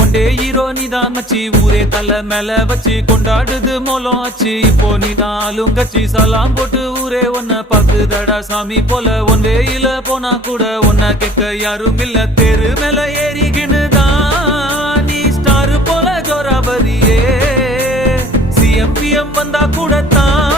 One day hero நீதான் மச்சி, ஊரே தலை மேல வச்சு கொண்டாடுது மோலம் ஆச்சு. இப்போ நீதான் ஆளுங்கச்சி, சலாம் போட்டு ஊரே ஒன்ன பாக்குதடா சாமி போல. ஒன்வேயில போனா கூட ஒன்ன கேட்க யாரும் இல்ல, தெரு மேல ஏறிக்கினுதான் நீ ஸ்டார் போல ஜோரா வரியே. சிஎம்பிஎம் வந்தா கூட தான்